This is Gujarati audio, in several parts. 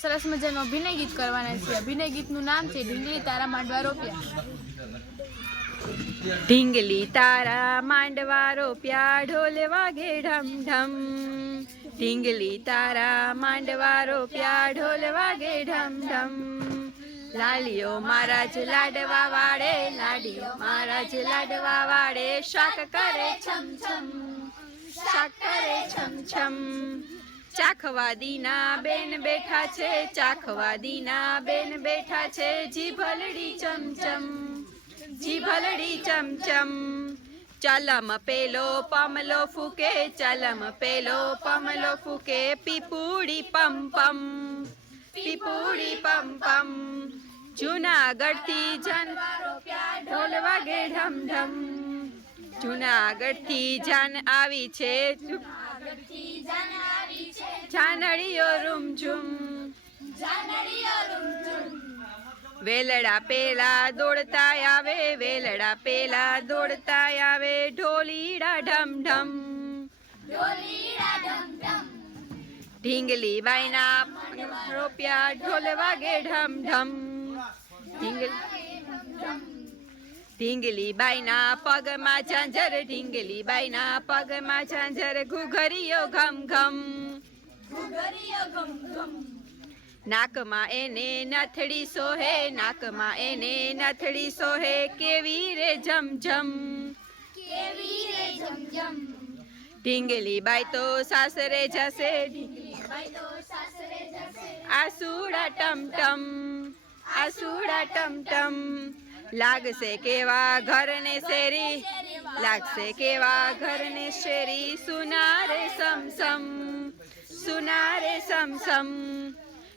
સરસ મજાનું અભિનય ગીત કરવાના છે। અભિનય ગીતનું નામ છે ઢીંગલી તારા માંડવા રોપ્યા। ઢીંગલી તારા માંડવા રોપ્યા, ઢોલ વાગે ઢમ ઢમ। ઢીંગલી તારા માંડવા રોપ્યા, ઢોલ વાગે ઢમ ઢમ। લાલીઓ મહારાજ લાડવા વાળે, લાડીઓ મહારાજ લાડવા વાળે, શાક કરે છમ છમ, શાક કરે છમ છમ। ચાખવા દીના બેન બેઠા છે, ચાખવા દીના બેન બેઠા છે, જીભલડી ચમચમ, જીભલડી ચમચમ। ચાલમ પેલો પમલો ફૂકે, ચાલમ પેલો પમલો ફૂકે, પીપુડી પમ પમ, પીપુડી પમ પમ। જૂનાગઢથી ઢોલ વાગે ઢમ ઢમ, જૂનાગઢથી જાન આવી છે, જાનડીઓ રૂમઝૂમ, વેલડા પેલા દોડતા આવે, વેલડા પેલા દોડતા આવે, ઢોલીડા ઢમ ઢમ, ઢીંગલી બાઈના રોપ્યા, ઢોલ વાગે ઢમ ઢમ। ઢીંગલી બાઈના પગમાં ઝાંઝર, ઢીંગલી બાઈના પગમાં ઝાંઝર, ઘુઘરીઓ ઘમ ઘમ, નાકમાં એને નથડી સોહે, નાકમાં એને નથડી સોહે, કેવી રે ઝમ ઝમ, ઢીંગલી બાઈ તો સાસરે જશે, આસુડા ટમ ટમ, આસુડા ટમ ટમ। લાગશે કેવા ઘરને શેરી, લાગશે કેવા ઘરને શેરી, સુનારે સમ સમ, સુનારે સમ સમ।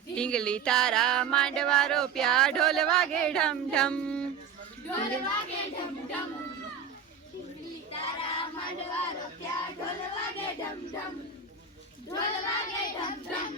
ઢીંગલી તારા માંડવા રોપ્યા, ઢોલ વાગે ઢમ ઢમ, ઢોલ વાગે ઢમ ઢમ। ઢીંગલી તારા માંડવા રોપ્યા, ઢોલ વાગે ઢમ ઢમ, ઢોલ વાગે ઢમ ઢમ।